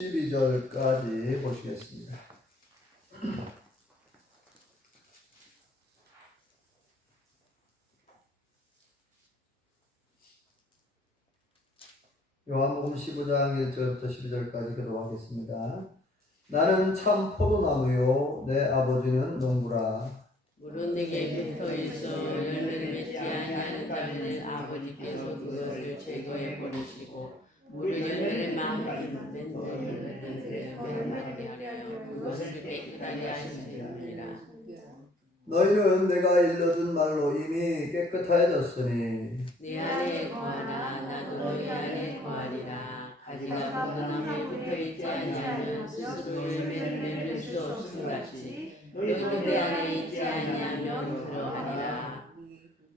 12절까지 보시겠습니다. 요한복음 15장 1절부터 12절까지 기도하겠습니다. 나는 참 포도나무요 내 아버지는 농부라. 물은 내게 붙어 있어 열매를 맺지 아니하는 자는 아버지께서 그것을 제거해 버리시고 물을 열매를 맺는 자들을 맺게 하려 그것을 깨끗하게 하시느니라. 너희는 내가 일러준 말로 이미 깨끗하여졌으니 네 안에 거하라 나도 너희 안에 거하리라. 가지가 포도나무에 붙어 있지 아니하면 스스로 열매를 맺을 수 없음 같이 너희도 내 안에 있지 아니하면 그러하리라.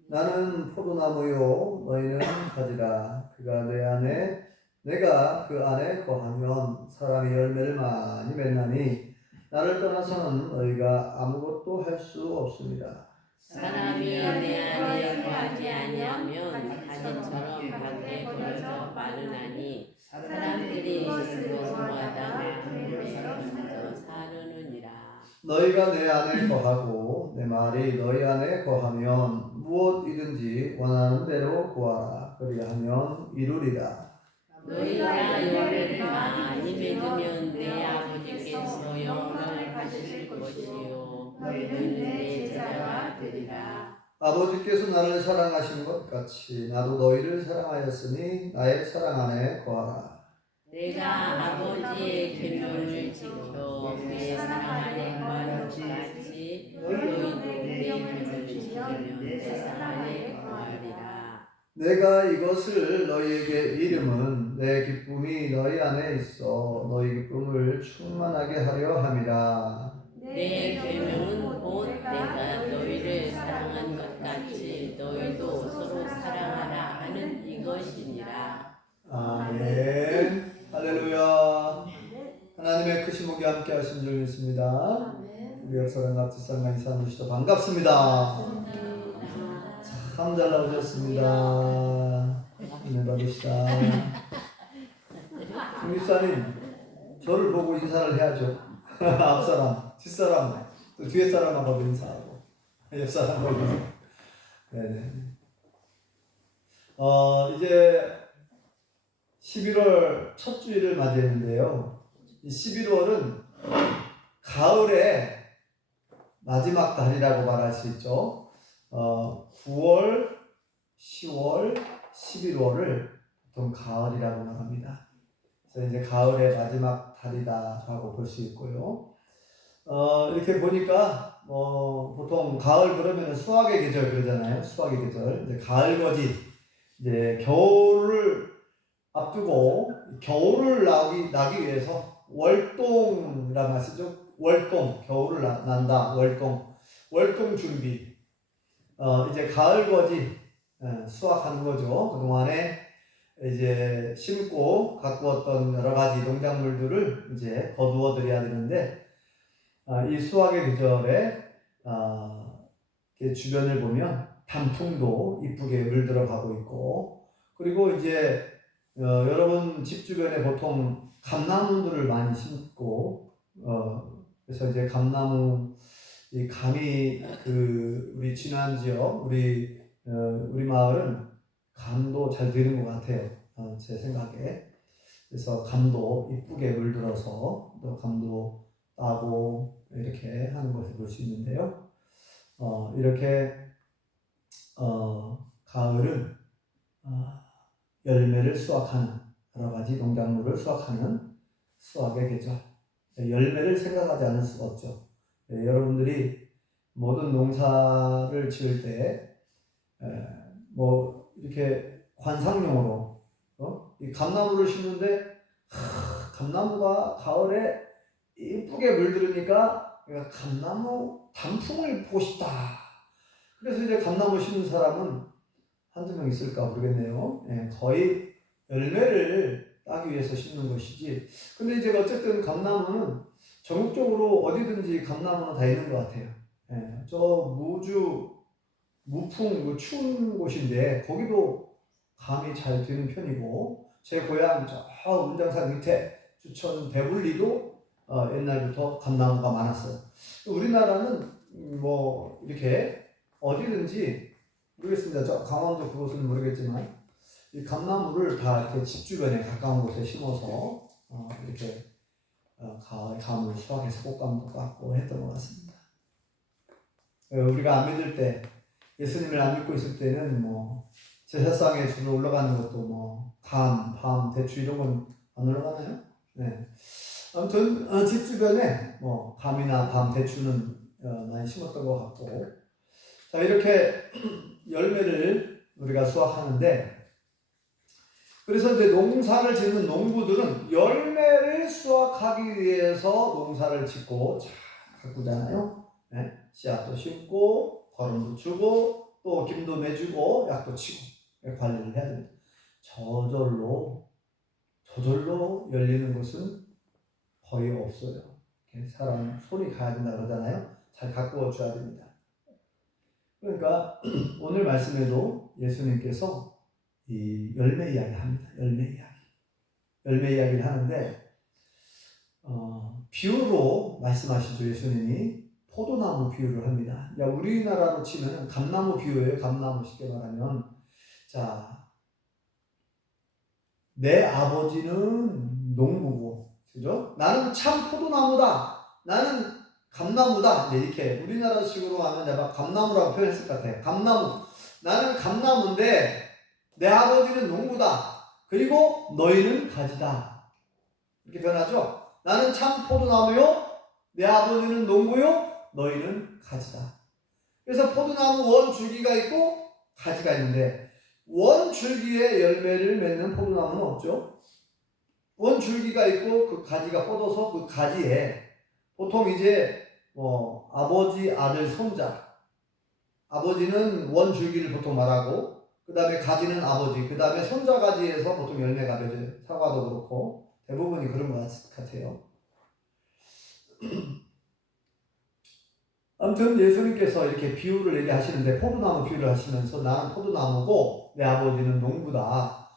나는 포도나무요 너희는 가지라. 그가 내 안에 내가 그 안에 거하면 사람이 열매를 많이 맺나니 나를 떠나서는 너희가 아무것도 할 수 없습니다. 사람이 내 안에 거하지 아니하면 가지처럼 밖에 버려져 마르나니 사람들이 스스로 좋아하다가 그물에 사르느니라. 너희가 내 안에 거하고 내 말이 너희 안에 거하면 무엇이든지 원하는 대로 구하라. 그리하면 이루리라. 너희가 열매를 많이 맺으면 내 아버지께서 영광을 받으실 것이요 너희는 내 제자가 되리라. 아버지께서 나를 사랑하신 것 같이 나도 너희를 사랑하였으니 나의 사랑 안에 거하라. 내가 아버지의 계명을 지켜 그의 사랑 안에 거하는 것 같이 너희도 내 계명을 지키면 내 사랑 안에 거하리라. 내가 이것을 너희에게 이름은 내 기쁨이 너희 안에 있어 너희 기쁨을 충만하게 하려 함이라. 내 계명은 곧 내가 너희를 사랑한 것 같이 너희도 서로 사랑하라 하는 이것이니라. 아멘. 할렐루야. 하나님의 크신 목이 함께 하신 줄 믿습니다. 우리 역사랑 같이상과 인사하는 주시도 반갑습니다. 참 잘 나오셨습니다. 은혜 받으시다. 김입사님, 저를 보고 인사를 해야죠. 앞사람, 뒷사람, 또 뒤에 사람하고 인사하고 옆 사람하고 인사. 네네. 이제 11월 첫 주일을 맞이했는데요. 이 11월은 가을의 마지막 달이라고 말할 수 있죠. 9월, 10월, 11월을 보통 가을이라고 말합니다. 그래서 이제 가을의 마지막 달이다라고 볼 수 있고요. 이렇게 보니까 보통 가을 그러면 수확의 계절 그러잖아요. 수확의 계절. 이제 가을거지. 이제 겨울을 앞두고 겨울을 나기 위해서 월동이라는 말 쓰죠. 월동, 겨울을 난다. 월동 준비. 이제 가을거지 수확하는 거죠. 그동안에 이제 심고 가꾸었던 여러 가지 농작물들을 이제 거두어 드려야 되는데, 이 수확의 계절에 주변을 보면 단풍도 이쁘게 물들어 가고 있고, 그리고 이제 여러분 집 주변에 보통 감나무들을 많이 심고, 그래서 이제 감나무, 이 감이 우리 진안 지역, 우리 마을은 감도 잘 되는 것 같아요. 제 생각에. 그래서 감도 이쁘게 물들어서 또 감도 따고 이렇게 하는 것을 볼 수 있는데요. 이렇게 가을은 열매를 수확하는, 여러 가지 농작물을 수확하는 수확의 계절. 열매를 생각하지 않을 수가 없죠. 여러분들이 모든 농사를 지을 때 이렇게 관상용으로 이 감나무를 심는데 감나무가 가을에 이쁘게 물들으니까 감나무 단풍을 보고 싶다. 그래서 이제 감나무 심는 사람은 한두 명 있을까 모르겠네요. 거의 열매를 따기 위해서 심는 것이지. 근데 이제 어쨌든 감나무는 전국적으로 어디든지 감나무는 다 있는 것 같아요. 저 무풍, 추운 곳인데 거기도 감이 잘 되는 편이고, 제 고향 저 운장산 밑에 주천, 배불리도 옛날부터 감나무가 많았어요. 우리나라는 뭐 이렇게 어디든지 모르겠습니다. 저 강원도 그곳은 모르겠지만 이 감나무를 다 이렇게 집 주변에 가까운 곳에 심어서 이렇게 감을 수확해서 꽃감도 깎고 했던 것 같습니다. 우리가 안 믿을 때, 예수님을 안 믿고 있을 때는 뭐 제사상에 주로 올라가는 것도 뭐 감, 밤, 대추 이런 건 안 올라가나요? 네. 아무튼 집 주변에 뭐 감이나 밤, 대추는 많이 심었던 것 같고, 자 이렇게 열매를 우리가 수확하는데, 그래서 이제 농사를 짓는 농부들은 열매를 수확하기 위해서 농사를 짓고 잘 가꾸잖아요. 네? 씨앗도 심고 거름도 주고 또 김도 매주고 약도 치고 관리를 해야 됩니다. 저절로 열리는 것은 거의 없어요. 사람 손이 가야 된다 그러잖아요. 잘 가꾸어 줘야 됩니다. 그러니까 오늘 말씀에도 예수님께서 이 열매 이야기 합니다. 열매 이야기를 하는데 비유로 말씀하시죠. 예수님이 포도나무 비유를 합니다. 야, 우리나라로 치면 감나무 비유예요. 감나무 쉽게 말하면, 자, 내 아버지는 농부고, 그죠? 나는 참 포도나무다. 나는 감나무다. 이렇게 우리나라식으로 하면 내가 감나무라고 표현했을 것 같아요. 감나무. 나는 감나무인데 내 아버지는 농부다. 그리고 너희는 가지다. 이렇게 변하죠? 나는 참 포도나무요. 내 아버지는 농부요. 너희는 가지다. 그래서 포도나무 원 줄기가 있고 가지가 있는데 원 줄기에 열매를 맺는 포도나무는 없죠. 원 줄기가 있고 그 가지가 뻗어서 그 가지에 보통 이제 뭐 아버지, 아들, 손자. 아버지는 원 줄기를 보통 말하고 그 다음에 가지는 아버지, 그 다음에 손자 가지에서 보통 열매가 맺어요. 사과도 그렇고 대부분이 그런 것 같아요. 아무튼 예수님께서 이렇게 비유를 얘기하시는데 포도나무 비유를 하시면서 나는 포도나무고 내 아버지는 농부다.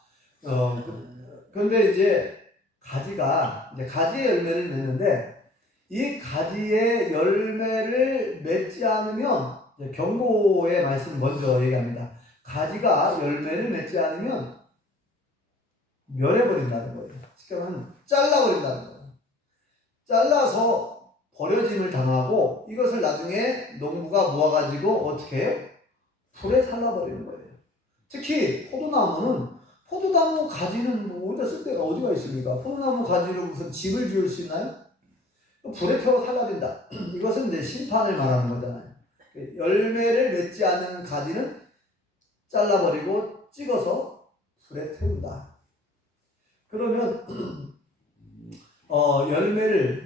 그런데 이제 가지가 이제 가지의 열매를 맺는데 이 가지의 열매를 맺지 않으면 경고의 말씀 먼저 얘기합니다. 가지가 열매를 맺지 않으면 멸해버린다는 거예요. 쉽게 말하면 잘라버린다는 거예요. 잘라서 버려짐을 당하고 이것을 나중에 농부가 모아가지고 어떻게 해요? 불에 살라버리는 거예요. 특히 포도나무 가지는 뭐 어디다 쓸 데가 어디가 있습니까? 포도나무 가지로 무슨 집을 지을 수 있나요? 불에 태워 살라진다. 이것은 이제 심판을 말하는 거잖아요. 열매를 맺지 않은 가지는 잘라버리고 찍어서 불에 태운다. 그러면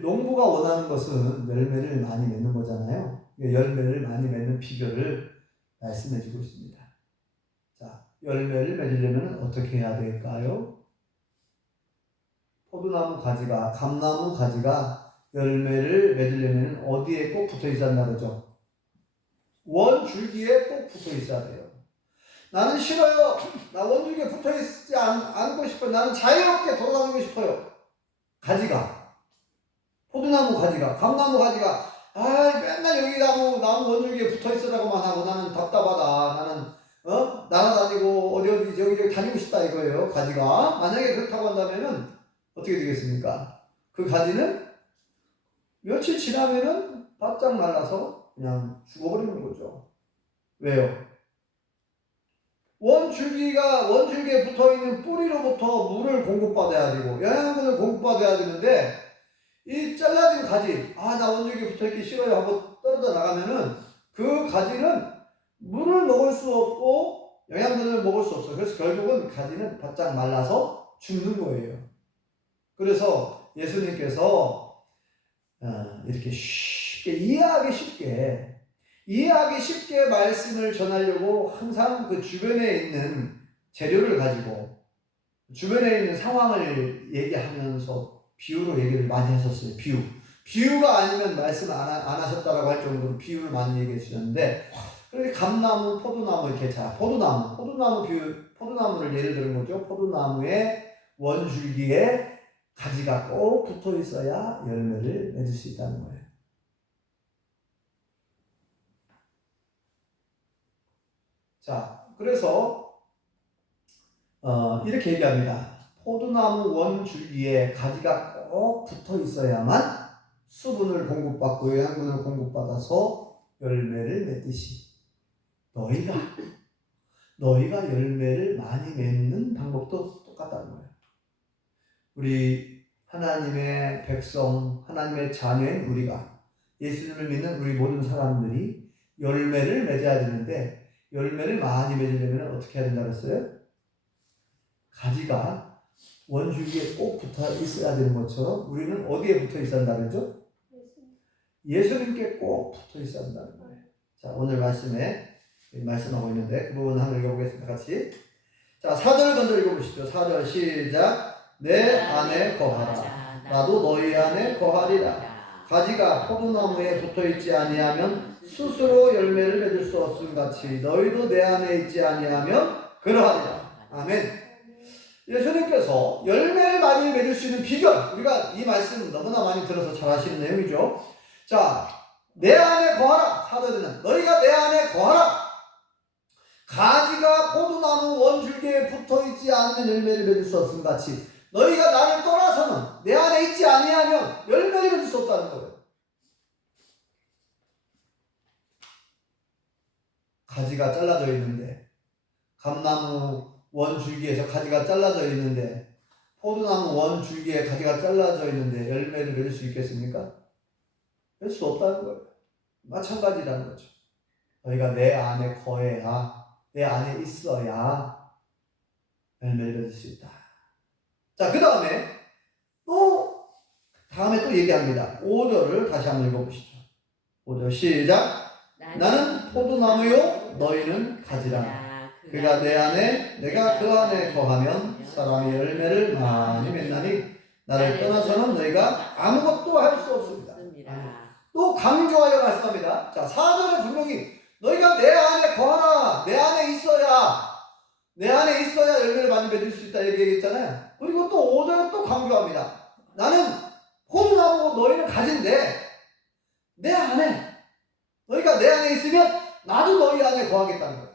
농부가 원하는 것은 열매를 많이 맺는 거잖아요. 열매를 많이 맺는 비결을 말씀해 주고 있습니다. 자, 열매를 맺으려면 어떻게 해야 될까요? 감나무 가지가 열매를 맺으려면 어디에 꼭 붙어 있어야 한다 그러죠? 원 줄기에 꼭 붙어 있어야 돼요. 나는 싫어요. 나 원줄기에 붙어 있지 않고 싶어요. 나는 자유롭게 돌아다니고 싶어요. 포도나무 가지가, 감나무 가지가, 맨날 여기 나무 원줄기에 붙어 있으라고만 하고 나는 답답하다. 나는, 날아다니고 어디 여기 다니고 싶다 이거예요. 가지가. 만약에 그렇다고 한다면은 어떻게 되겠습니까? 그 가지는 며칠 지나면은 바짝 말라서 그냥 죽어버리는 거죠. 왜요? 원줄기에 붙어있는 뿌리로부터 물을 공급받아야 되고 영양분을 공급받아야 되는데 이 잘라진 가지, 나 원줄기에 붙어있기 싫어요 하고 떨어져 나가면은 그 가지는 물을 먹을 수 없고 영양분을 먹을 수 없어요. 그래서 결국은 가지는 바짝 말라서 죽는 거예요. 그래서 예수님께서 이렇게 이해하기 쉽게 말씀을 전하려고 항상 그 주변에 있는 재료를 가지고 주변에 있는 상황을 얘기하면서 비유로 얘기를 많이 하셨어요. 비유가 아니면 말씀 안 하셨다라고 할 정도로 비유를 많이 얘기해 주셨는데, 그렇게 감나무, 포도나무 이렇게 포도나무를 예를 들은 거죠. 포도나무의 원줄기에 가지가 꼭 붙어 있어야 열매를 맺을 수 있다는 거예요. 자, 그래서 이렇게 얘기합니다. 포도나무 원 줄기에 가지가 꼭 붙어 있어야만 수분을 공급받고 영양분을 공급받아서 열매를 맺듯이 너희가 열매를 많이 맺는 방법도 똑같다는 거예요. 우리 하나님의 백성, 하나님의 자녀인 우리가 예수님을 믿는 우리 모든 사람들이 열매를 맺어야 되는데 열매를 많이 맺으려면 어떻게 해야 된다고 했어요? 가지가 원줄기에 꼭 붙어 있어야 되는 것처럼 우리는 어디에 붙어 있어야 한다는 거죠? 예수님께 꼭 붙어 있어야 한다는 거예요. 자, 오늘 말씀하고 있는데 그 부분 한번 읽어보겠습니다. 같이. 자, 4절 먼저 읽어보시죠. 4절 시작. 내 안에 거하라. 나도 너희 안에 거하리라. 가지가 포도나무에 붙어있지 아니하면 스스로 열매를 맺을 수 없음 같이 너희도 내 안에 있지 아니하면 그러하리라. 아멘. 예수님께서 열매를 많이 맺을 수 있는 비결, 우리가 이 말씀 너무나 많이 들어서 잘 아시는 내용이죠. 자, 내 안에 거하라. 사도들은 너희가 내 안에 거하라. 가지가 포도나무 원줄기에 붙어있지 않으면 열매를 맺을 수 없음 같이 너희가 나를 떠나서는 내 안에 있지 아니하면 열매를 맺을 수 없다는 거예요. 가지가 잘라져 있는데, 감나무 원줄기에서 가지가 잘라져 있는데, 포도나무 원줄기에 가지가 잘라져 있는데 열매를 맺을 수 있겠습니까? 맺을 수 없다는 거예요. 마찬가지라는 거죠. 너희가 내 안에 거해야, 내 안에 있어야 열매를 맺을 수 있다. 자, 그 다음에 또 얘기합니다. 5절을 다시 한번 읽어보시죠. 5절 시작. 나는 포도나무요 너희는 가지라. 그가 내 안에 내가 그 안에 거하면 사람이 열매를 많이 맺나니 나를 떠나서는 너희가 아무것도 할 수 없습니다. 또 강조하여 말씀합니다. 자, 4절에 분명히 너희가 내 안에 거하라. 내 안에 있어야 열매를 많이 맺을 수 있다 이렇게 얘기했잖아요. 그리고 또 5절에 또 강조합니다. 나는 포도나무고 너희는 가지인데 내 안에 너희가 내 안에 있으면 나도 너희 안에 거하겠다는 거예요.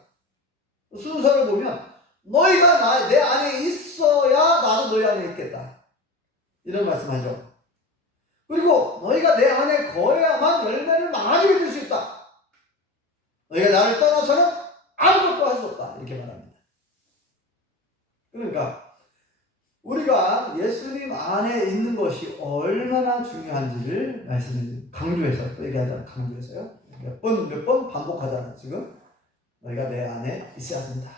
순서를 보면 너희가 내 안에 있어야 나도 너희 안에 있겠다 이런 말씀하죠. 그리고 너희가 내 안에 거해야만 열매를 많이 맺을 수 있다. 너희가 나를 떠나서는 아무것도 할 수 없다 이렇게 말합니다. 그러니까 우리가 예수님 안에 있는 것이 얼마나 중요한지를 강조해서 또 얘기하잖아요. 강조해서요. 몇 번 반복하잖아요. 지금 너희가 내 안에 있어야 된다.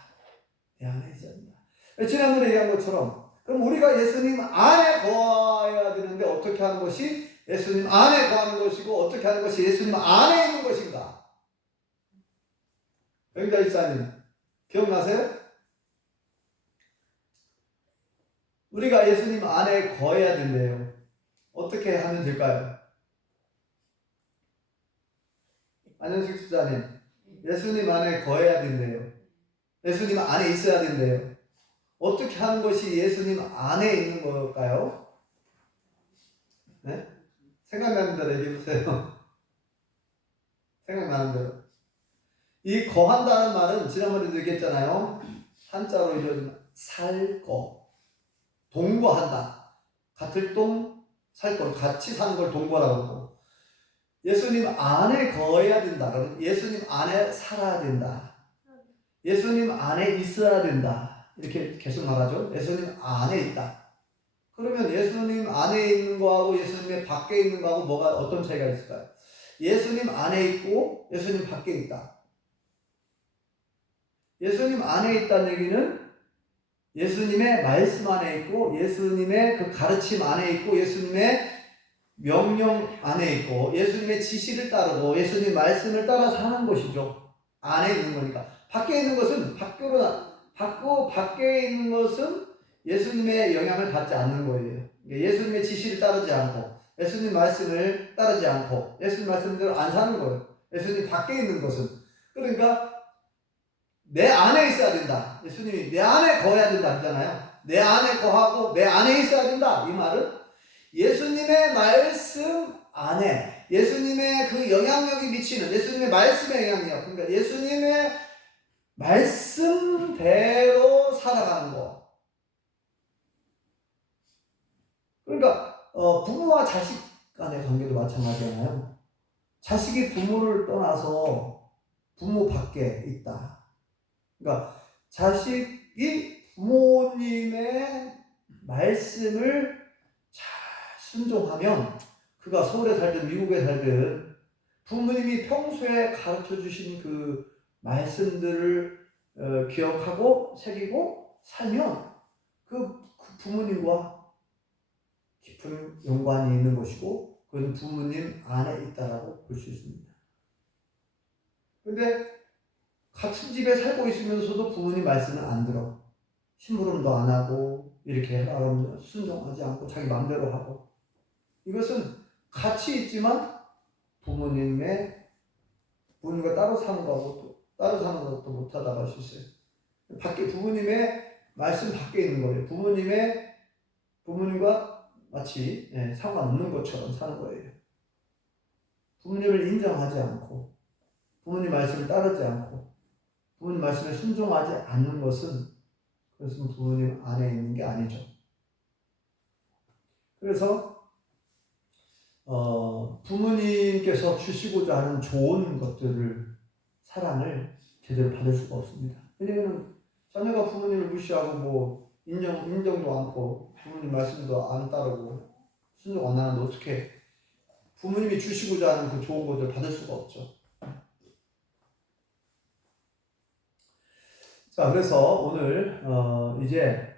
내 안에 있어야 된다. 지난번에 얘기한 것처럼 그럼 우리가 예수님 안에 거해야 되는데 어떻게 하는 것이 예수님 안에 거하는 것이고 어떻게 하는 것이 예수님 안에 있는 것인가? 여기다 이사님 기억나세요? 우리가 예수님 안에 거해야 된대요. 어떻게 하면 될까요? 안현숙 집사님, 예수님 안에 거해야 된대요. 예수님 안에 있어야 된대요. 어떻게 하는 것이 예수님 안에 있는 걸까요? 네? 생각나는 대로 얘기해보세요. 생각나는 대로. 이 거한다는 말은 지난번에도 얘기했잖아요. 한자로 이런 살거. 동거한다. 같을 동, 살 걸, 같이 사는 걸 동거라고 하고 예수님 안에 거해야 된다. 예수님 안에 살아야 된다. 예수님 안에 있어야 된다. 이렇게 계속 말하죠. 예수님 안에 있다. 그러면 예수님 안에 있는 거하고 예수님의 밖에 있는 거하고 어떤 차이가 있을까요? 예수님 안에 있고 예수님 밖에 있다. 예수님 안에 있다는 얘기는 예수님의 말씀 안에 있고 예수님의 그 가르침 안에 있고 예수님의 명령 안에 있고 예수님의 지시를 따르고 예수님 말씀을 따라 사는 것이죠. 안에 있는 거니까. 밖에 있는 것은 밖에 있는 것은 예수님의 영향을 받지 않는 거예요. 예수님의 지시를 따르지 않고 예수님 말씀을 따르지 않고 예수님 말씀대로 안 사는 거예요. 예수님 밖에 있는 것은. 그러니까 내 안에 있어야 된다. 예수님이 내 안에 거해야 된다 하잖아요. 내 안에 거하고 내 안에 있어야 된다. 이 말은 예수님의 말씀 안에 예수님의 그 영향력이 미치는 예수님의 말씀의 영향력, 그러니까 예수님의 말씀대로 살아가는 거. 그러니까 부모와 자식 간의 관계도 마찬가지잖아요. 자식이 부모를 떠나서 부모 밖에 있다. 그러니까 자식이 부모님의 말씀을 잘 순종하면 그가 서울에 살든 미국에 살든 부모님이 평소에 가르쳐 주신 그 말씀들을 기억하고 새기고 살면 그 부모님과 깊은 연관이 있는 것이고 그건 부모님 안에 있다라고 볼 수 있습니다. 근데 같은 집에 살고 있으면서도 부모님 말씀을 안 들어. 심부름도 안 하고 이렇게 하라면 순종하지 않고 자기 마음대로 하고, 이것은 같이 있지만 부모님과 따로 사는 거하고 또 따로 사는 것도 못하다고 할 수 있어요. 밖에 부모님의 말씀 밖에 있는 거예요. 부모님과 마치 상관없는 것처럼 사는 거예요. 부모님을 인정하지 않고 부모님 말씀을 따르지 않고 부모님 말씀에 순종하지 않는 것은 그것은 부모님 안에 있는 게 아니죠. 그래서 부모님께서 주시고자 하는 좋은 것들을 사랑을 제대로 받을 수가 없습니다. 왜냐하면 자녀가 부모님을 무시하고 뭐 인정도 않고 부모님 말씀도 안 따르고 순종 안 하는데 어떻게 부모님이 주시고자 하는 그 좋은 것들을 받을 수가 없죠. 자, 그래서 오늘 이제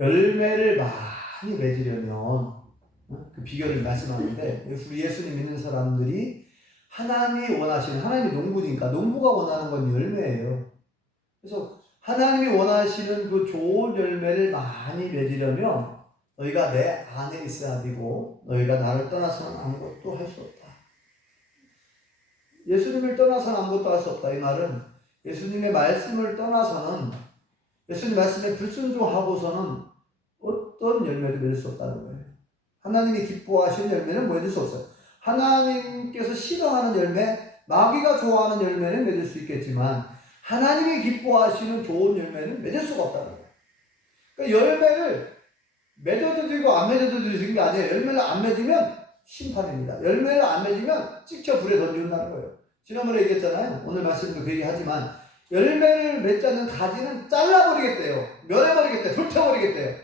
열매를 많이 맺으려면 그 비결을 말씀하는데, 우리 예수님 믿는 사람들이 하나님이 원하시는, 하나님이 농부니까 농부가 원하는 건 열매예요. 그래서 하나님이 원하시는 그 좋은 열매를 많이 맺으려면 너희가 내 안에 있어야 되고 너희가 나를 떠나서는 아무것도 할 수 없다. 예수님을 떠나서는 아무것도 할 수 없다. 이 말은 예수님의 말씀을 떠나서는, 예수님 말씀에 불순종하고서는 어떤 열매도 맺을 수 없다는 거예요. 하나님이 기뻐하시는 열매는 맺을 수 없어요. 하나님께서 싫어하는 열매, 마귀가 좋아하는 열매는 맺을 수 있겠지만 하나님이 기뻐하시는 좋은 열매는 맺을 수가 없다는 거예요. 그러니까 열매를 맺어도 되고 안 맺어도 되는 게 아니에요. 열매를 안 맺으면 심판입니다. 열매를 안 맺으면 찍혀 불에 던진다는 거예요. 지난번에 얘기했잖아요. 오늘 말씀도 그 얘기 하지만 열매를 맺지 않는 가지는 잘라버리겠대요. 멸해버리겠대요. 불태워버리겠대요.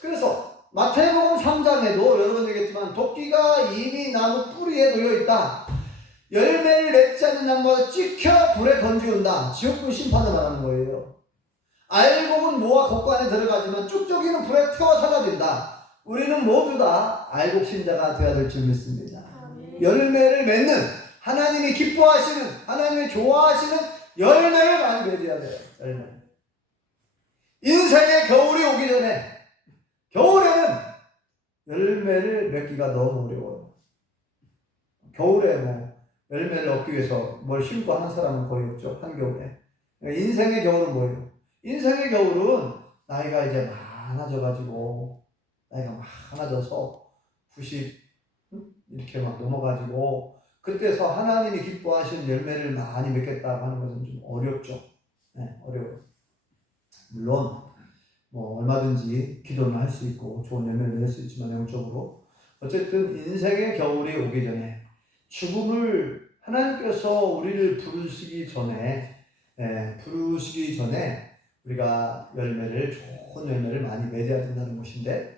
그래서 마태복음 3장에도 여러 번 얘기했지만 도끼가 이미 나무 뿌리에 놓여있다. 열매를 맺지 않는 나무마다 찍혀 불에 던지운다. 지옥불 심판을 말하는 거예요. 알곡은 모아 곡간에 들어가지만 쭉쭉이는 불에 태워 사라진다. 우리는 모두 다 알곡 신자가 되어야 될 줄 믿습니다. 열매를 맺는, 하나님이 기뻐하시는, 하나님이 좋아하시는 열매를 많이 맺어야 돼요. 열매. 인생의 겨울이 오기 전에, 겨울에는 열매를 맺기가 너무 어려워요. 겨울에 뭐 열매를 얻기 위해서 뭘 심고 하는 사람은 거의 없죠. 한겨울에. 인생의 겨울은 뭐예요? 인생의 겨울은 나이가 이제 많아져가지고, 나이가 많아져서 90 이렇게 막 넘어가지고 그때서 하나님이 기뻐하시는 열매를 많이 맺겠다고 하는 것은 좀 어렵죠. 네, 어려워요. 물론 뭐 얼마든지 기도는 할 수 있고 좋은 열매를 맺을 수 있지만 영적으로 어쨌든 인생의 겨울이 오기 전에, 죽음을 하나님께서 우리를 부르시기 전에 우리가 좋은 열매를 많이 맺어야 된다는 것인데,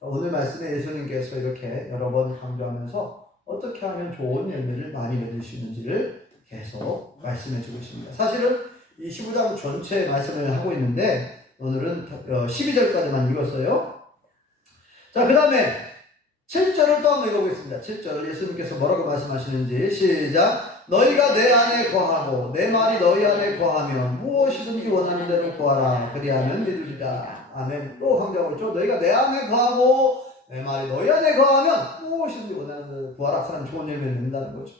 오늘 말씀에 예수님께서 이렇게 여러 번 강조하면서 어떻게 하면 좋은 열매를 많이 맺을 수 있는지를 계속 말씀해 주고 있습니다. 사실은 이 15장 전체 말씀을 하고 있는데 오늘은 12절까지만 읽었어요. 자, 그 다음에 7절을 또 한번 읽어보겠습니다. 7절 예수님께서 뭐라고 말씀하시는지 시작. 너희가 내 안에 거하고 내 말이 너희 안에 거하면 무엇이든지 원하는 대로 구하라. 그리하면 이루리라. 아멘. 또 강조하고 있죠. 너희가 내 안에 거하고 내 말이 너희 안에 거하면 무엇이든지 원하는 대로 구하라. 하는 좋은 열매를 맺는다는 거죠.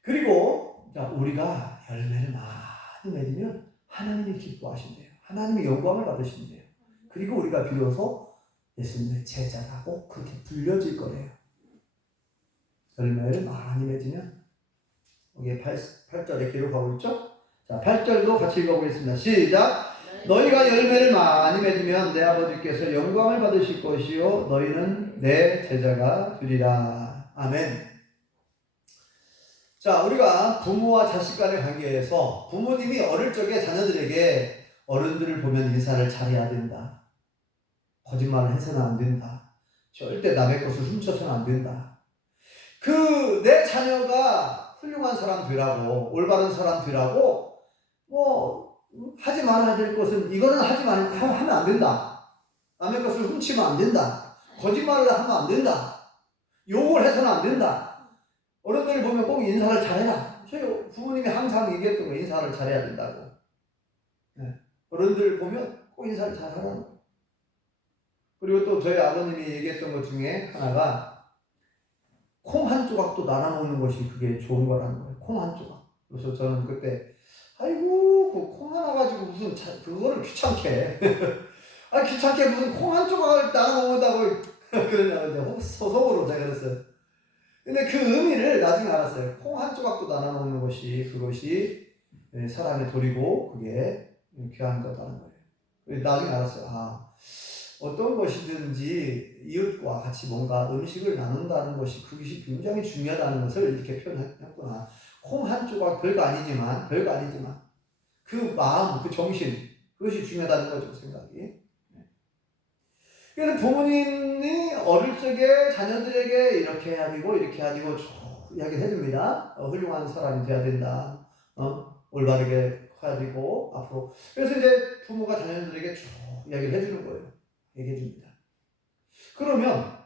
그리고 우리가 열매를 많이 맺으면 하나님이 기뻐하신대요. 하나님이 영광을 받으신대요. 그리고 우리가 비로소 예수님의 제자라고 그렇게 불려질 거래요. 열매를 많이 맺으면 여기 8절에 기록하고 있죠? 자, 8절도 같이 읽어보겠습니다. 시작! 너희가 열매를 많이 맺으면 내 아버지께서 영광을 받으실 것이요 너희는 내 제자가 되리라. 아멘. 자, 우리가 부모와 자식 간의 관계에서 부모님이 어릴 적에 자녀들에게 어른들을 보면 인사를 잘해야 된다. 거짓말을 해서는 안 된다. 절대 남의 것을 훔쳐서는 안 된다. 내 자녀가 훌륭한 사람 되라고, 올바른 사람 되라고, 하지 말아야 될 것은, 이거는 하면 안 된다. 남의 것을 훔치면 안 된다. 거짓말을 하면 안 된다. 욕을 해서는 안 된다. 어른들 보면 꼭 인사를 잘해라. 저희 부모님이 항상 얘기했던 거 인사를 잘해야 된다고. 네. 어른들 보면 꼭 인사를 잘하라는 거예요. 그리고 또 저희 아버님이 얘기했던 것 중에 하나가 콩 한 조각도 나눠 먹는 것이 그게 좋은 거라는 거예요. 콩 한 조각. 그래서 저는 그때 아이고 그 콩 하나 가지고 무슨 그거를 귀찮게 귀찮게 무슨 콩 한 조각을 나눠 먹는다고 그러냐고 이제 속으로 제가 그랬어요. 근데 그 의미를 나중에 알았어요. 콩 한 조각도 나눠 먹는 것이 그것이 사람의 도리고 그게 귀한 거다는 거예요. 나중에 알았어요. 어떤 것이든지 이웃과 같이 뭔가 음식을 나눈다는 것이 그것이 굉장히 중요하다는 것을 이렇게 표현했구나. 콩 한 조각 별거 아니지만 그 마음, 그 정신 그것이 중요하다는 거죠, 생각이. 그래서 부모님이 어릴 적에 자녀들에게 이렇게 해야 되고 이렇게 해야 되고 이야기를 해줍니다. 훌륭한 사람이 돼야 된다. 올바르게 커야 되고 앞으로. 그래서 이제 부모가 자녀들에게 쭉 이야기를 해주는 거예요. 얘기해 줍니다. 그러면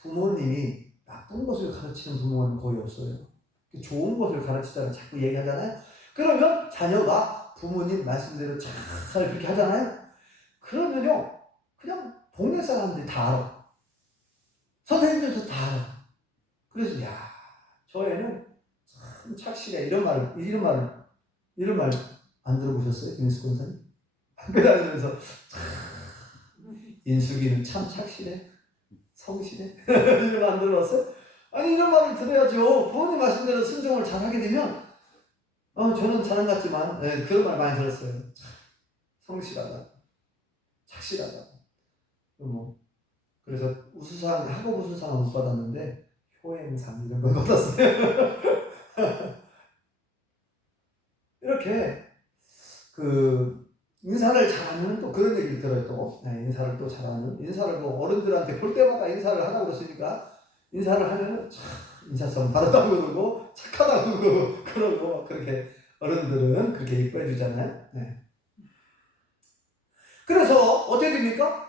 부모님이 나쁜 것을 가르치는 부모는 거의 없어요. 좋은 것을 가르치잖아요. 자꾸 얘기하잖아요. 그러면 자녀가 부모님 말씀대로 잘 그렇게 하잖아요. 그러면요, 그냥 동네 사람들이 다 알아. 선생님들도 다 알아. 그래서 저 애는 참 착실해. 이런 말 안 들어보셨어요? 김인숙 권사님? 그러면서 인숙이는 참 착실해. 성실해. 이런 말 안 들어봤어요? 아니 이런 말을 들어야죠. 부모님 말씀대로 순종을 잘하게 되면 저는 자랑 같지만 그런 말 많이 들었어요. 성실하다. 착실하다. 그래서 학업 우수상은 못 받았는데 효행상 이런 거 받았어요. 이렇게 인사를 잘하는 또 그런 얘기를 들어요. 또 인사를 또 잘하는 인사를 어른들한테 볼 때마다 인사를 하라고 그러시니까 인사를 하면은 참 인사성 바르다고 그러고 착하다고 그러고 그렇게 어른들은 그렇게 이뻐해 주잖아요. 그래서 어떻게 됩니까?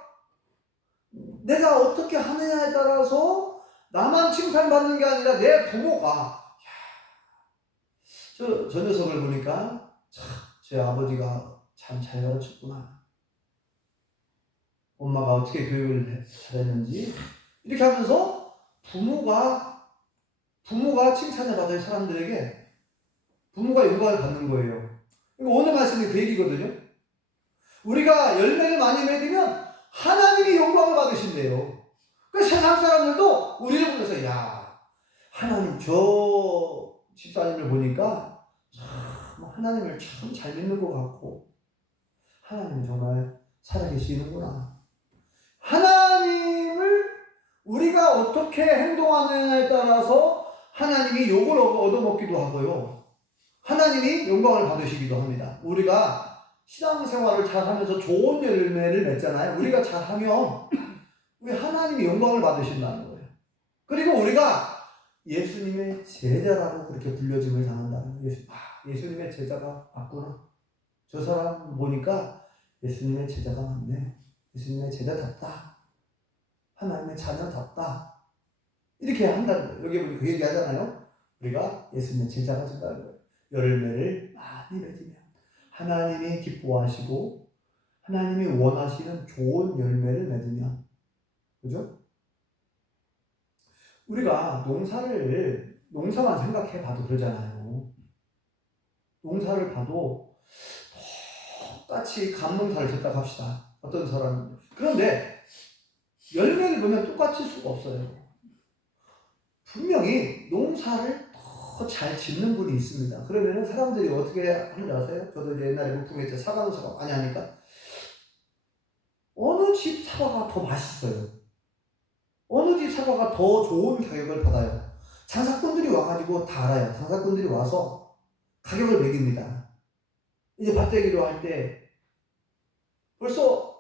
내가 어떻게 하느냐에 따라서 나만 칭찬받는 게 아니라 내 부모가 저 녀석을 보니까 참 제 아버지가 참 잘 가르쳤구나. 엄마가 어떻게 교육을 잘했는지 이렇게 하면서 부모가 칭찬을 받을 사람들에게 부모가 영광을 받는 거예요. 오늘 말씀이 그 얘기거든요. 우리가 열매를 많이 맺으면 하나님이 영광을 받으신대요. 그래서 세상 사람들도 우리를 보면서 하나님 저 집사님을 보니까 하나님을 참 잘 믿는 것 같고 하나님은 정말 살아계시는구나. 하나님을 우리가 어떻게 행동하느냐에 따라서 하나님이 욕을 얻어먹기도 하고요. 하나님이 영광을 받으시기도 합니다. 우리가 신앙생활을 잘하면서 좋은 열매를 맺잖아요. 우리가 잘하면 우리 하나님이 영광을 받으신다는 거예요. 그리고 우리가 예수님의 제자라고 그렇게 불려짐을 당한다는 거예요. 예수님의 제자가 맞구나. 저 사람 보니까 예수님의 제자가 맞네. 예수님의 제자답다. 하나님의 자녀답다. 이렇게 한다는 거예요. 여기 우리 그 얘기 하잖아요. 우리가 예수님의 제자가 된다는 거예요. 열매를 많이 맺으면 하나님이 기뻐하시고 하나님이 원하시는 좋은 열매를 맺으면, 그죠? 우리가 농사만 생각해 봐도 그러잖아요. 농사를 봐도 똑같이 감농사를 짓다고 합시다. 어떤 사람. 그런데 열매를 보면 똑같을 수가 없어요. 분명히 농사를 더 잘 짓는 분이 있습니다. 그러면은 사람들이 어떻게 하는지 아세요? 저도 이제 옛날에 무풍에 때 사과 농사가 많이 하니까 어느 집 사과가 더 맛있어요. 어느 집 사과가 더 좋은 가격을 받아요. 장사꾼들이 와가지고 다 알아요. 장사꾼들이 와서 가격을 매깁니다. 이제 밭대기로 할 때 벌써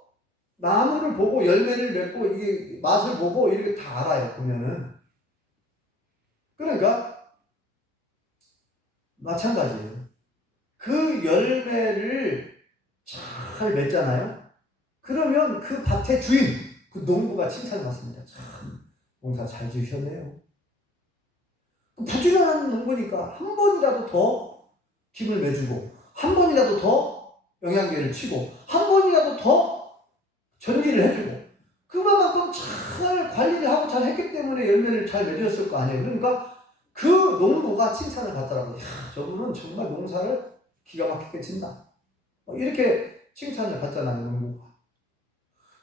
나무를 보고 열매를 맺고 이게 맛을 보고 이렇게 다 알아요. 보면은. 그러니까 마찬가지예요. 그 열매를 잘 맺잖아요. 그러면 그 밭의 주인, 그 농부가 칭찬을 받습니다. 참 농사 잘 지으셨네요. 부지런한 농부니까 한 번이라도 더 김을 매주고 한 번이라도 더 영양제를 치고 한 번이라도 더 전기를 해주고 그만큼 잘 관리를 하고 잘 했기 때문에 열매를 잘 맺었을 거 아니에요. 그러니까 그 농부가 칭찬을 받더라고요. 저분은 정말 농사를 기가 막히게 짓다. 이렇게 칭찬을 받잖아요, 농부가.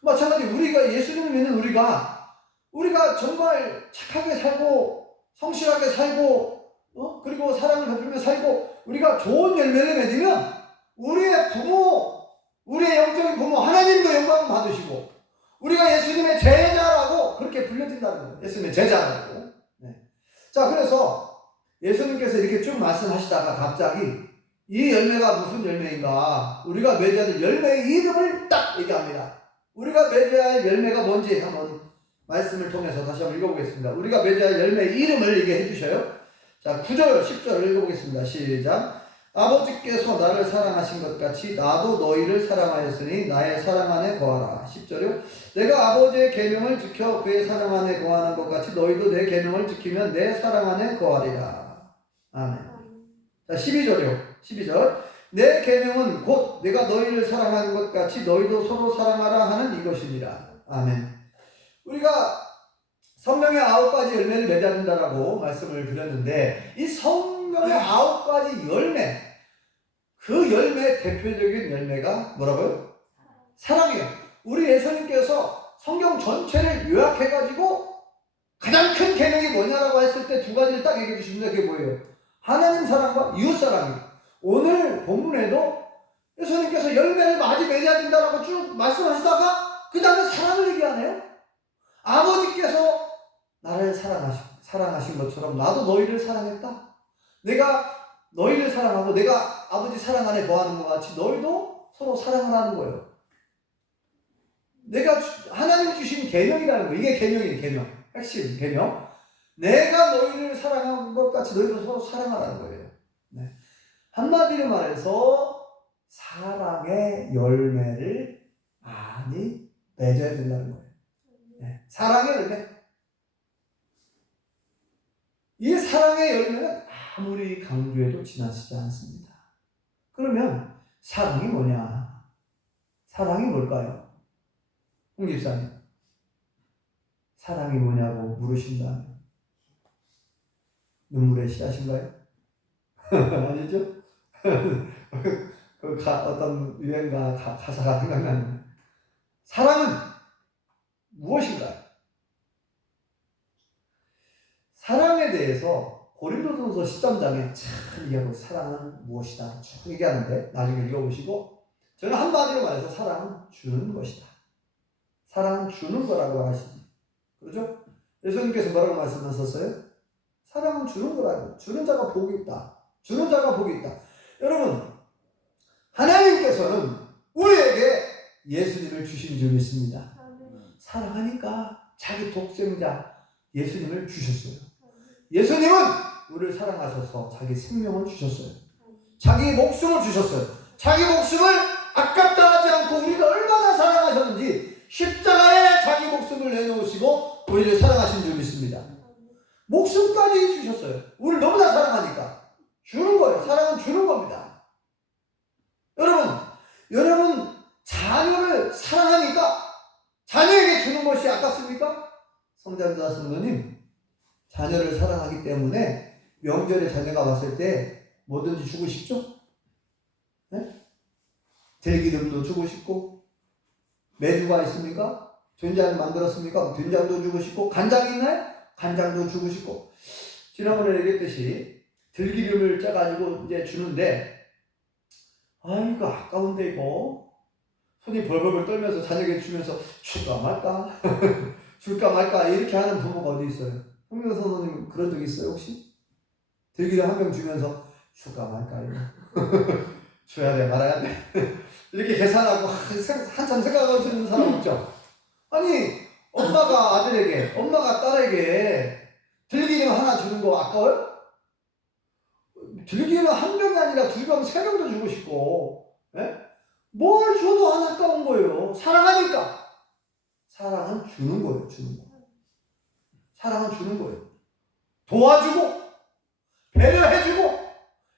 마찬가지로 우리가 예수님을 믿는 우리가 정말 착하게 살고 성실하게 살고 그리고 사랑을 베풀며 살고 우리가 좋은 열매를 맺으면 우리의 부모, 우리의 영적인 부모 하나님도 영광을 받으시고 우리가 예수님의 제자라고 그렇게 불려진다는 거예요. 예수님의 제자라고. 자, 그래서 예수님께서 이렇게 쭉 말씀하시다가 갑자기 이 열매가 무슨 열매인가? 우리가 맺어야 될 열매의 이름을 딱 얘기합니다. 우리가 맺어야 할 열매가 뭔지 한번 말씀을 통해서 다시 한번 읽어보겠습니다. 우리가 맺어야 할 열매의 이름을 얘기해 주셔요. 자, 9절, 10절 읽어보겠습니다. 시작. 아버지께서 나를 사랑하신 것 같이 나도 너희를 사랑하였으니 나의 사랑 안에 거하라. 10절요. 내가 아버지의 계명을 지켜 그의 사랑 안에 거하는 것 같이 너희도 내 계명을 지키면 내 사랑 안에 거하리라. 아멘. 자, 12절요. 12절. 내 계명은 곧 내가 너희를 사랑하는 것 같이 너희도 서로 사랑하라 하는 이것이니라. 아멘. 우리가 성령의 9가지 열매를 맺어야 된다라고 말씀을 드렸는데 이 성령의 9가지 열매, 그 열매의 대표적인 열매가 뭐라고요? 사랑이에요. 우리 예수님께서 성경 전체를 요약해가지고 가장 큰 계명이 뭐냐라고 했을 때 2가지를 딱 얘기해 주십니다. 그게 뭐예요? 하나님 사랑과 이웃 사랑이에요. 오늘 본문에도 예수님께서 열매를 많이 맺어야 된다라고 쭉 말씀하시다가 그 다음에 사랑을 얘기하네요. 아버지께서 나를 사랑하신 것처럼 나도 너희를 사랑했다. 내가 너희를 사랑하고 내가 아버지 사랑 안에 거하는 것 같이 너희도 서로 사랑을 하는 거예요. 내가 하나님 주신 계명이라는 거예요. 이게 계명이에요. 계명. 핵심 계명. 내가 너희를 사랑한 것 같이 너희도 서로 사랑하라는 거예요. 네. 한마디로 말해서 사랑의 열매를 많이 맺어야 된다는 거예요. 네. 사랑의 열매. 이 사랑의 열매는 아무리 강조해도 지나치지 않습니다. 그러면 사랑이 뭐냐? 사랑이 뭘까요? 홍 집사님, 사랑이 뭐냐고 물으신다면 눈물의 씨앗인가요? 아니죠? 어떤 유행가 가사가 생각나는 사랑은 무엇인가요? 사랑에 대해서 고린도전서 10장에 참 얘기하고 사랑은 무엇이다 쭉 얘기하는데 나중에 읽어보시고 저는 한마디로 말해서 사랑은 주는 것이다. 사랑은 주는 거라고 하시지. 그렇죠? 예수님께서 뭐라고 말씀하셨어요? 사랑은 주는 거라고. 주는 자가 복이 있다. 주는 자가 복이 있다. 여러분, 하나님께서는 우리에게 예수님을 주신 줄 믿습니다. 사랑하니까 자기 독생자 예수님을 주셨어요. 예수님은 우리를 사랑하셔서 자기 생명을 주셨어요. 자기 목숨을 주셨어요. 자기 목숨을 아깝다 하지 않고 우리를 얼마나 사랑하셨는지 십자가에 자기 목숨을 내놓으시고 우리를 사랑하신 줄 믿습니다. 목숨까지 주셨어요. 우리를 너무나 사랑하니까 주는 거예요. 사랑은 주는 겁니다. 여러분 자녀를 사랑하니까 자녀에게 주는 것이 아깝습니까? 성장자 성도님, 자녀를 사랑하기 때문에 명절에 자녀가 왔을 때 뭐든지 주고 싶죠? 네? 들기름도 주고 싶고, 메주가 있습니까? 된장 만들었습니까? 된장도 주고 싶고, 간장 있나요? 간장도 주고 싶고. 지난번에 얘기했듯이 들기름을 짜가지고 이제 주는데, 아이고 아까운데 이거 손이 벌벌벌 떨면서 자녀에게 주면서 줄까 말까 줄까 말까 이렇게 하는 부모가 어디 있어요? 홍명 선생님 그런 적 있어요 혹시? 들기름 한 병 주면서 줄까 말까 이거 줘야 돼 말아야 돼 이렇게 계산하고 한참 생각하고 주는 사람 없죠? 아니 엄마가 아들에게 엄마가 딸에게 들기름 하나 주는 거 아까워요? 들기름 한 병이 아니라 두 병, 세 병도 주고 싶고, 예? 뭘 줘도 안 아까운 거예요. 사랑하니까. 사랑은 주는 거예요, 주는 거. 사랑은 주는 거예요. 도와주고, 배려해주고,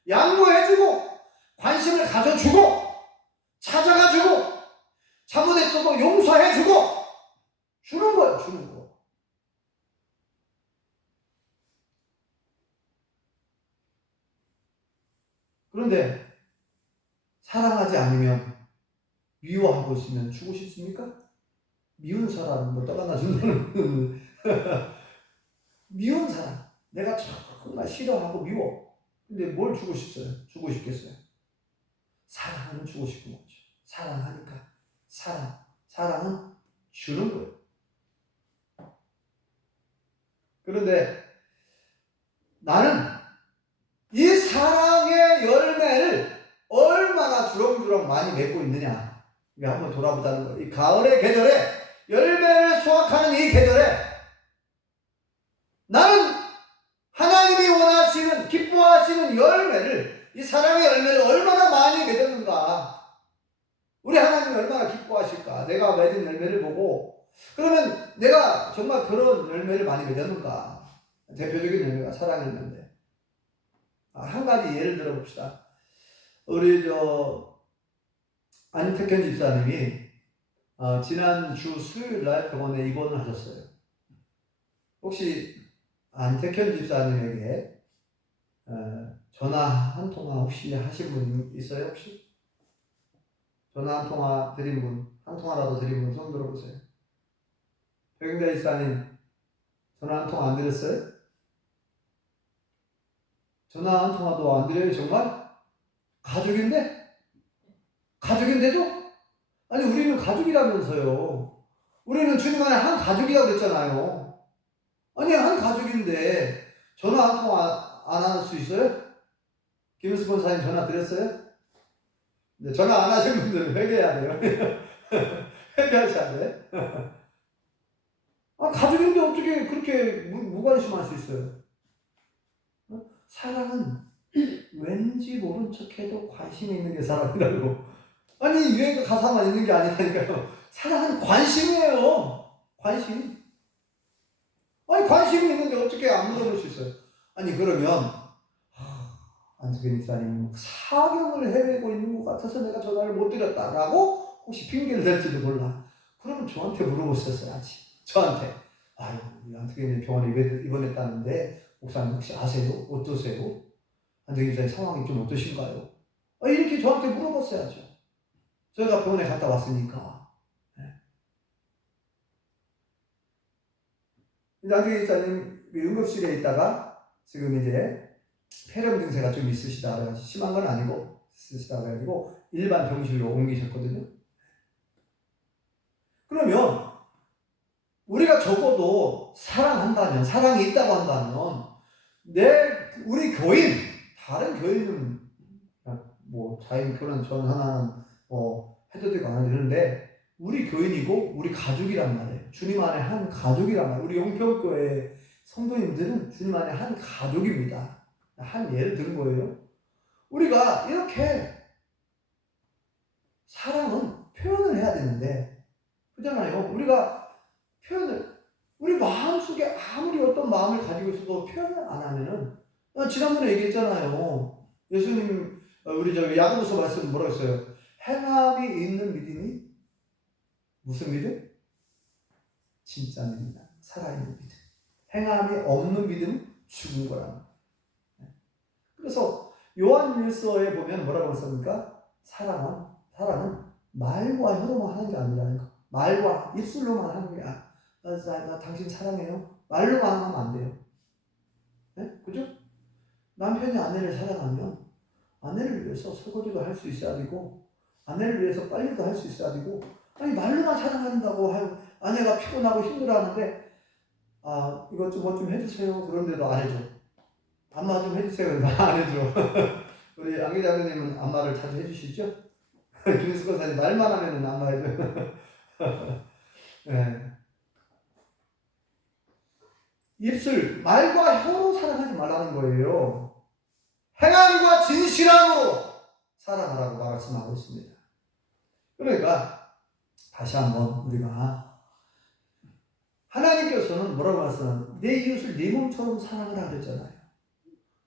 양보해주고, 관심을 가져주고, 찾아가주고, 잘못했어도 용서해주고, 주는 거예요, 주는 거. 그런데, 사랑하지 않으면, 미워하고 있으면 주고 싶습니까? 미운 사람, 뭐 떠나나 준다는 미운 사람, 내가 정말 싫어하고 미워. 근데 뭘 주고 싶어요? 주고 싶겠어요? 사랑은 주고 싶은 거죠. 사랑하니까. 사랑은 주는 거예요. 그런데 나는 이 사랑의 열매를 얼마나 주렁주렁 많이 맺고 있느냐. 이거 한번 돌아보자는 거예요. 이 가을의 계절에 열매를 수확하는 이 계절에 나는 하나님이 원하시는 기뻐하시는 열매를 이 사랑의 열매를 얼마나 많이 맺었는가. 우리 하나님이 얼마나 기뻐하실까. 내가 맺은 열매를 보고 그러면 내가 정말 그런 열매를 많이 맺었는가. 대표적인 열매가 사랑 열매인데 한 가지 예를 들어 봅시다. 우리 안택현 집사님이 지난주 수요일날 병원에 입원을 하셨어요. 혹시 안택현 집사님에게 전화 한 통화 혹시 하신 분 있어요? 혹시? 전화 한 통화 드린 분, 한 통화라도 드린 분 손 들어보세요. 백영자 집사님 전화 한 통화 안 드렸어요? 전화 한 통화도 안 드려요 정말? 가족인데도? 아니 우리는 가족이라면서요. 우리는 주님 안에 한 가족이라고 그랬잖아요. 아니 한 가족인데 전화 한 통화 안 할 수 있어요? 김은수 권사님 전화 드렸어요? 네, 전화 안 하신 분들은 회개해야 돼요. 회개하셔야 돼. 가족인데 어떻게 그렇게 무관심할 수 있어요? 사랑은 왠지 모른 척해도 관심이 있는 게 사랑이라고. 아니 유행가 가사만 있는 게 아니라니까요. 사랑은 관심이에요. 관심. 아니 관심이 있는데 어떻게 안 물어볼 수 있어요? 아니 그러면 안택현 집사님 사경을 헤매고 있는 것 같아서 내가 전화를 못 드렸다라고 혹시 핑계를 댈지도 몰라. 그러면 저한테 물어보셨어야지. 저한테. 아유 우리 안택현이 병원에 입원했다는데 목사님 혹시 아세요? 어떠세요? 안택현 집사님 상황이 좀 어떠신가요? 이렇게 저한테 물어봤어야죠. 저희가 병원에 갔다 왔으니까. 근데 안택현 집사님 응급실에 있다가 지금 이제 폐렴 증세가 좀 있으시다 그래가지고 심한 건 아니고 있으시다 그래가지고 일반 병실로 옮기셨거든요. 그러면 우리가 적어도 사랑한다면 사랑이 있다고 한다면 우리 교인 다른 교인은 뭐 자인 결혼 전 하나는 해도 되고 안 해도 되는데 우리 교인이고 우리 가족이란 말이에요. 주님 안에 한 가족이란 말이에요. 우리 용평교회 성도님들은 주님 안에 한 가족입니다. 한 예를 든 거예요. 우리가 이렇게 사랑은 표현을 해야 되는데 그렇잖아요. 우리가 표현을 우리 마음속에 아무리 어떤 마음을 가지고 있어도 표현을 안 하면은 지난번에 얘기했잖아요. 예수님 우리 야고보서 말씀 뭐라고 했어요? 행함이 있는 믿음이 무슨 믿음? 진짜 믿음이다. 살아있는 믿음. 행함이 없는 믿음은 죽은 거랍니다. 그래서 요한일서에 보면 뭐라고 했습니까? 사랑은 사랑은 말과 혀로만 하는 게 아니라는 거. 말과 입술로만 하는 게 아니라 나 당신 사랑해요. 말로만 하면 안 돼요. 네? 그죠? 남편이 아내를 사랑하면 아내를 위해서 설거지도 할 수 있어야 되고 아내를 위해서 빨래도 할 수 있어야 되고 아니 말로만 사랑한다고 하고 아내가 피곤하고 힘들어하는데 이것 좀 뭐 좀 해주세요. 그런데도 안 해줘. 안마 좀 해주세요. 안 해줘. 우리 안 기자님은 안마를 자주 해주시죠? 김수 권사님 말만 하면은 안마해줘요. 네. 입술, 말과 혀로 사랑하지 말라는 거예요. 행함과 진실함으로 사랑하라고 말씀하고 있습니다. 그러니까 다시 한번 우리가 하나님께서는 뭐라고 말씀하셨어요? 내 이웃을 네 몸처럼 사랑하라 그랬잖아요.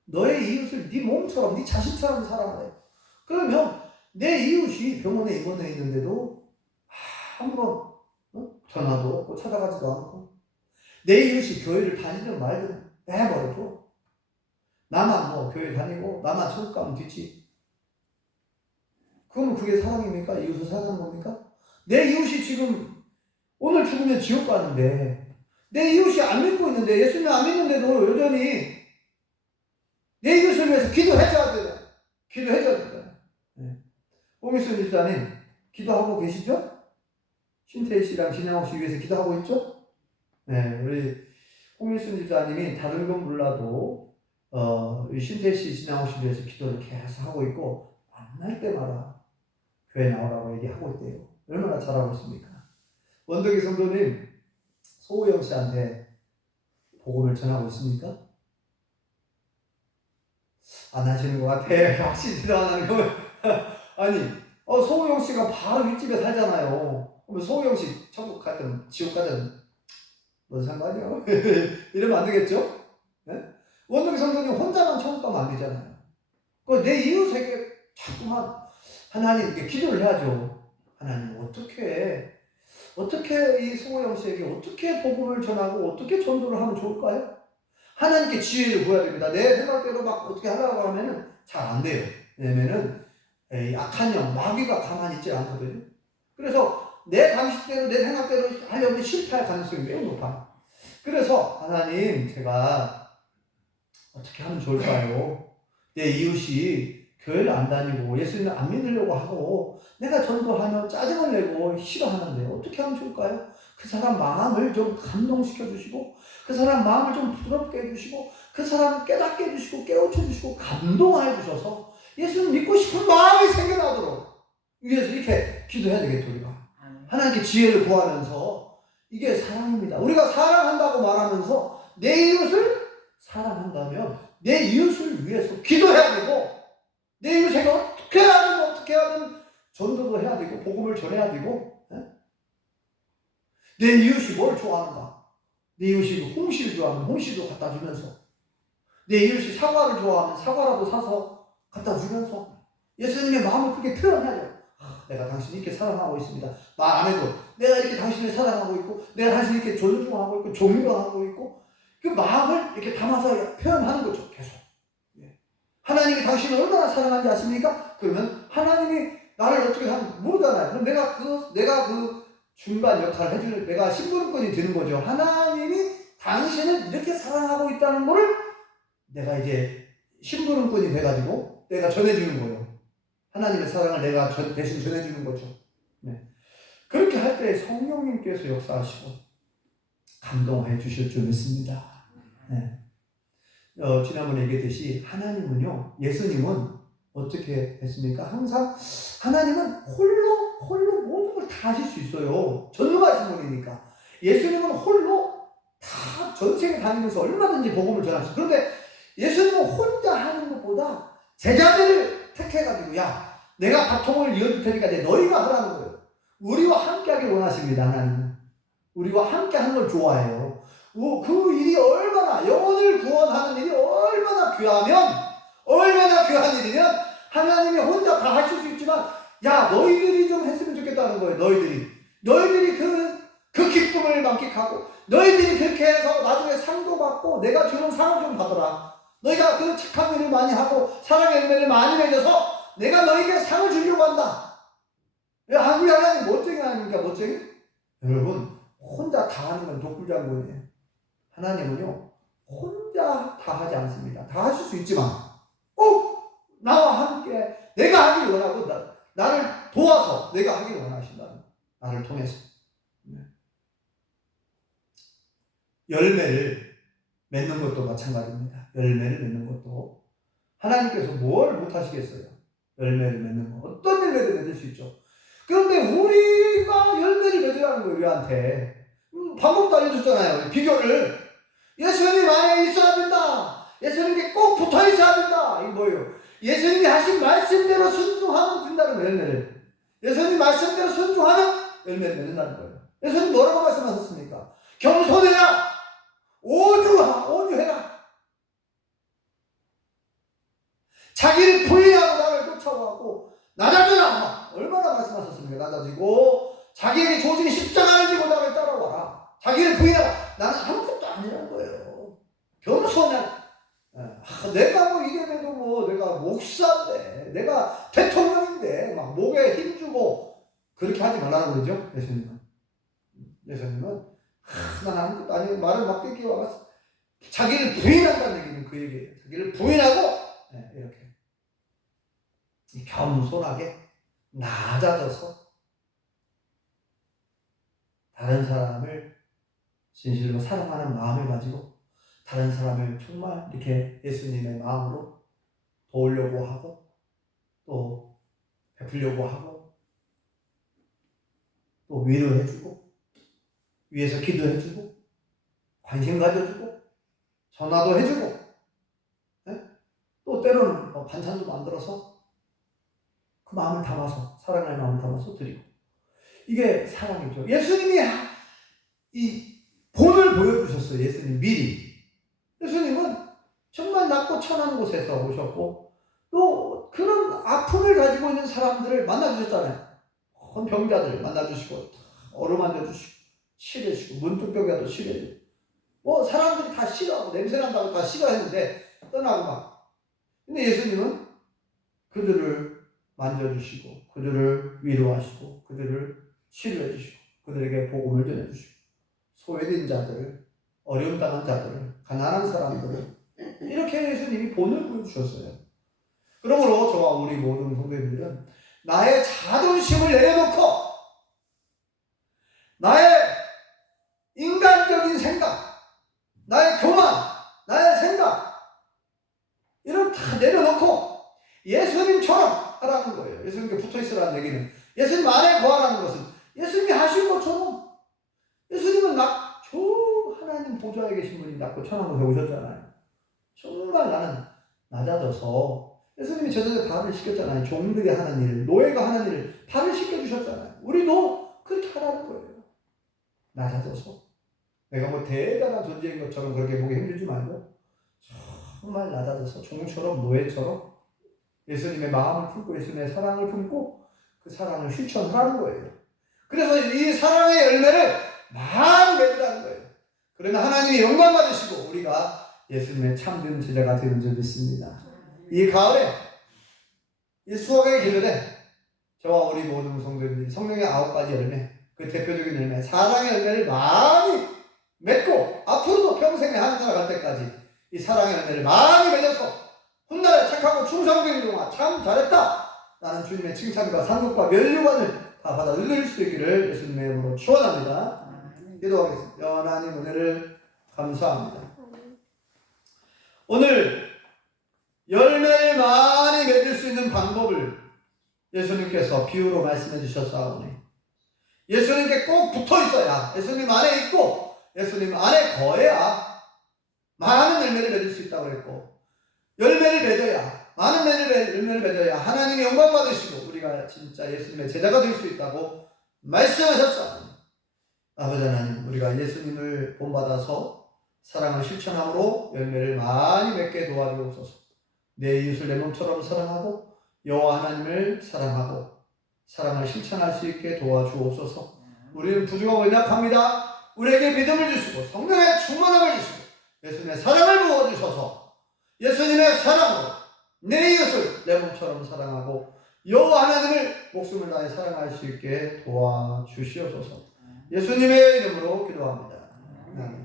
너의 이웃을 네 몸처럼, 네 자신처럼 사랑하라. 그러면 내 이웃이 병원에 입원해 있는데도 한번 전화도 없고 찾아가지도 않고 내 이웃이 교회를 다니든 말든 내버려둬. 나만 뭐 교회 다니고 나만 천국 가면 되지. 그러면 그게 사랑입니까? 이웃을 사랑하는 겁니까? 내 이웃이 지금 오늘 죽으면 지옥 가는데 내 이웃이 안 믿고 있는데 예수님 안 믿는데도 여전히 내 이웃을 위해서 기도해줘야 돼요. 기도해줘야 돼요. 네. 홍일순 집사님 기도하고 계시죠? 신태희 씨랑 진양옥 씨 위해서 기도하고 있죠? 네, 우리 홍일순 집사님이 다른 건 몰라도 신태희 씨, 진양옥 씨 위해서 기도를 계속 하고 있고 만날 때마다 교회 나오라고 얘기하고 있대요. 얼마나 잘하고 있습니까? 원덕이 성도님 소우영 씨한테 복음을 전하고 있습니까? 안 하시는 것 같아. 확실히도 안 하는 거. 아니, 소우영 씨가 바로 윗집에 살잖아요. 그럼 소우영 씨 천국 가든 지옥 가든 뭔 상관이야? 이러면 안 되겠죠? 네? 원덕이 성도님 혼자만 천국 가면 안 되잖아요. 내 이웃에게 자꾸만 하나님께 기도를 해야죠. 하나님 어떻게 이 소호영 씨에게 어떻게 복음을 전하고 어떻게 전도를 하면 좋을까요? 하나님께 지혜를 구해야 됩니다. 내 생각대로 막 어떻게 하려고 하면은 잘 안 돼요. 왜냐면은 악한 영, 마귀가 가만히 있지 않거든요. 그래서 내 방식대로 내 생각대로 하려면 실패할 가능성이 매우 높아요. 그래서 하나님 제가 어떻게 하면 좋을까요? 내 이웃이 교회를 안 다니고 예수님을 안 믿으려고 하고 내가 전도하면 짜증을 내고 싫어하는데 어떻게 하면 좋을까요? 그 사람 마음을 좀 감동시켜 주시고 그 사람 마음을 좀 부드럽게 해주시고 그 사람 깨닫게 해주시고 깨우쳐 주시고 감동해 주셔서 예수님 믿고 싶은 마음이 생겨나도록 위해서 이렇게 기도해야 되겠죠. 우리가 하나님께 지혜를 구하면서 이게 사랑입니다. 우리가 사랑한다고 말하면서 내 이웃을 사랑한다면 내 이웃을 위해서 기도해야 되고 내 이웃에게 어떻게 하든 전도도 해야 되고 복음을 전해야 되고 내 이웃이 뭘 좋아하는가? 내 이웃이 홍시를 좋아하면 홍시도 갖다 주면서 내 이웃이 사과를 좋아하면 사과라도 사서 갖다 주면서 예수님의 마음을 크게 표현하려. 내가 당신을 이렇게 사랑하고 있습니다. 말 안 해도 내가 이렇게 당신을 사랑하고 있고 내가 당신을 이렇게 존중하고 있고 존경하고 있고 그 마음을 이렇게 담아서 표현하는 거죠. 계속. 하나님이 당신을 얼마나 사랑하는지 아십니까? 그러면 하나님이 나를 어떻게 하는지 모르잖아요. 그럼 내가 그 중간 역할을 해주는, 내가 심부름꾼이 되는 거죠. 하나님이 당신을 이렇게 사랑하고 있다는 거를 내가 이제 심부름꾼이 돼가지고 내가 전해주는 거예요. 하나님의 사랑을 내가 대신 전해주는 거죠. 네. 그렇게 할 때 성령님께서 역사하시고 감동해 주실 줄 믿습니다. 네. 지난번에 얘기했듯이 하나님은요, 예수님은 어떻게 했습니까? 항상 하나님은 홀로 모든 걸 다 하실 수 있어요. 전능하신 분이니까. 예수님은 홀로 다 전 세계 다니면서 얼마든지 복음을 전하시죠. 그런데 예수님은 혼자 하는 것보다 제자들을 택해가지고 내가 바통을 이어줄 테니까 너희가 하라는 거예요. 우리와 함께 하길 원하십니다. 하나님은. 우리와 함께 하는 걸 좋아해요. 그 일이 얼마나 영혼을 구원하는 일이 얼마나 귀한 일이면 하나님이 혼자 다 하실 수 있지만 너희들이 좀 했으면 좋겠다는 거예요. 너희들이 그 기쁨을 만끽하고 너희들이 그렇게 해서 나중에 상도 받고 내가 주는 상을 좀 받아라. 너희가 그 착한 일을 많이 하고 사랑의 열매를 많이 맺어서 내가 너희에게 상을 주려고 한다. 우리 하나님 멋쟁이 아닙니까? 멋쟁이? 여러분, 혼자 다 하는 건 독불장군이에요. 하나님은요, 혼자 다 하지 않습니다. 다 하실 수 있지만, 꼭 나와 함께 내가 하길 원하고, 나를 도와서 내가 하길 원하신다는, 나를 통해서. 열매를 맺는 것도 마찬가지입니다. 열매를 맺는 것도. 하나님께서 뭘 못하시겠어요? 열매를 맺는 거. 어떤 열매를 맺을 수 있죠. 그런데 우리가 열매를 맺으라는 거예요, 우리한테. 방법도 알려줬잖아요. 비결을. 예수님 안에 있어야 된다. 예수님께 꼭 붙어 있어야 된다. 이게 뭐예요? 예수님이 하신 말씀대로 순종하면 된다는 거예요, 열매를. 예수님 말씀대로 순종하면 열매를 맺는다는 거예요. 예수님 뭐라고 말씀하셨습니까? 겸손해라. 온유해라. 자기를 부인하고 나를 쫓아오고 낮아져라. 얼마나 말씀하셨습니까? 낮아지고 자기에게 조직이 십자가를 지고 나를 따라와라. 자기를 부인하라. 나는 아무것도 아니라는 거예요. 겸손해. 내가 뭐 이래도 뭐 내가 목사인데 내가 대통령인데 막 목에 힘주고 그렇게 하지 말라는 거죠. 예수님은 난 아무것도 아니고 말을 막대기 와서 자기를 부인한다는 얘기는 그 얘기예요. 자기를 부인하고 이렇게 겸손하게 낮아져서 다른 사람을 진실로 사랑하는 마음을 가지고 다른 사람을 정말 이렇게 예수님의 마음으로 도우려고 하고 또 베풀려고 하고 또 위로해주고 위에서 기도해주고 관심 가져주고 전화도 해주고 또 때로는 반찬도 만들어서 그 마음을 담아서 사랑하는 마음을 담아서 드리고 이게 사랑이죠. 예수님이 이 본을 보여주셨어요. 예수님 미리. 예수님은 정말 낮고 천한 곳에서 오셨고 또 그런 아픔을 가지고 있는 사람들을 만나주셨잖아요. 병자들 만나주시고 어루만져주시고 치료해주시고 문둥병자도 치료해주고 사람들이 다 싫어하고 냄새난다고 다 싫어했는데 떠나고 막. 근데 예수님은 그들을 만져주시고 그들을 위로하시고 그들을 치료해주시고 그들에게 복음을 전해주시고 소외된 자들, 어려움 당한 자들을, 가난한 사람들을 이렇게 예수님이 본을 보여주셨어요. 그러므로 저와 우리 모든 성도님들은 나의 자존심을 내려놓고 나의 인간적인 생각, 나의 교만, 나의 생각 이런 다 내려놓고 예수님처럼 하라는 거예요. 예수님께 붙어있으라는 얘기는 예수님 안에 거하라는 것은 예수님이 하신 것처럼 예수님은 저 하나님 보좌에 계신 분이 낮고 천한 곳에 오셨잖아요. 정말 나는 낮아져서 예수님이 제자들 발을 씻겼잖아요. 종들이 하는 일, 노예가 하는 일을 발을 씻겨주셨잖아요. 우리도 그렇게 하라는 거예요. 낮아져서 내가 뭐 대단한 존재인 것처럼 그렇게 보기 힘들지 말고 정말 낮아져서 종처럼 노예처럼 예수님의 마음을 품고 예수님의 사랑을 품고 그 사랑을 실천하라는 거예요. 그래서 이 사랑의 열매를 많이 맺으라는 거예요. 그러면 하나님이 영광 받으시고 우리가 예수님의 참된 제자가 되는 줄 믿습니다. 이 가을에 이 수학의 계절에 저와 우리 모든 성도들이 성령의 9가지 열매, 그 대표적인 열매, 사랑의 열매를 많이 맺고 앞으로도 평생에 살아갈 때까지 이 사랑의 열매를 많이 맺어서 훗날에 착하고 충성된 동안 참 잘했다. 나는 주님의 칭찬과 상급과 면류관을 다 받아 누릴 수 있기를 예수님의 이름으로 축원합니다. 기도하겠습니다. 하나님 은혜를 감사합니다. 오늘 열매를 많이 맺을 수 있는 방법을 예수님께서 비유로 말씀해 주셨사오니 예수님께 꼭 붙어 있어야 예수님 안에 있고 예수님 안에 거해야 많은 열매를 맺을 수 있다고 했고 열매를 맺어야 많은 열매를 맺어야 하나님이 영광 받으시고 우리가 진짜 예수님의 제자가 될 수 있다고 말씀하셨사오니 아버지 하나님 우리가 예수님을 본받아서 사랑을 실천함으로 열매를 많이 맺게 도와주옵소서. 내 이웃을 내 몸처럼 사랑하고 여호와 하나님을 사랑하고 사랑을 실천할 수 있게 도와주옵소서. 우리는 부족하고 연약합니다. 우리에게 믿음을 주시고 성령의 충만함을 주시고 예수님의 사랑을 부어주셔서 예수님의 사랑으로 내 이웃을 내 몸처럼 사랑하고 여호와 하나님을 목숨을 다해 사랑할 수 있게 도와주시옵소서. 예수님의 이름으로 기도합니다. 아멘.